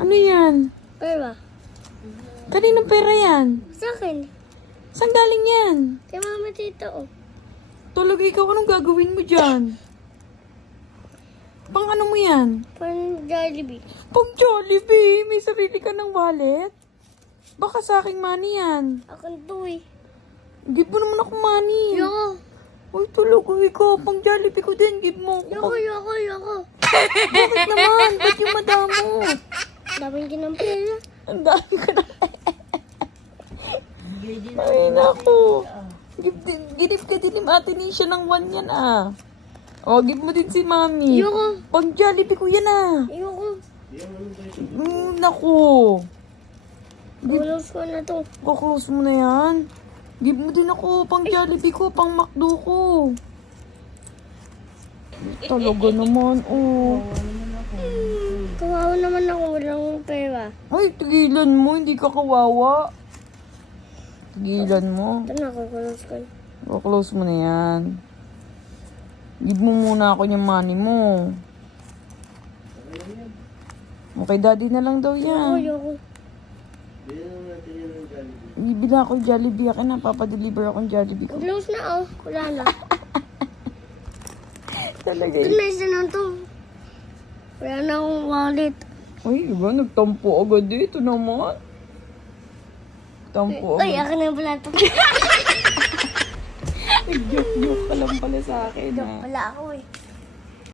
Ano yan? Pera. Kaninong pera yan? Sa akin. Saan galing yan? Kay mama tito. Oh. Talaga ikaw, anong gagawin mo dyan? Pang ano mo yan? Pan Jollibee. Pang Jollibee, may sarili ka ng wallet? Baka sa aking money yan. Akin to eh. Give mo naman ako money. Yoko. Ay, talaga ikaw, pang Jollibee ko din, give mo ako. Yoko. Bakit naman? Ba't yung madamo? Daming kinampera. Ang dami ka na. Ay, naku. Give ka din ni Ate Nisha ng 1 yan ah. O, give mo din si Mami. Yoko. Pang Jollibee ko yan ah. Yoko. Naku. Close ko na to. Kuklose mo na yan. Give mo din ako pang Jollibee ko, pang McDo ko. Talaga naman, oh. Kawawa naman ako. Walang pera. Ay, tigilan mo, hindi ka kawawa. Tigilan mo. Ito na ako. Close ko. Kuklose mo na yan. Give mo muna ako yung money mo. Okay, daddy na lang daw yan. Yoko. Bibili ako yung Jollibee. Akin na, papadeliver ako yung Jollibee ko. Close na oh. Wala na. Talaga Ito na isa na to. Wala na akong wallet. Ay, iba, nagtampo agad dito naman. Tampo Ay, agad. akin na pala to. Nag-joke-joke ka lang pala sa akin, ha? Wala ako eh.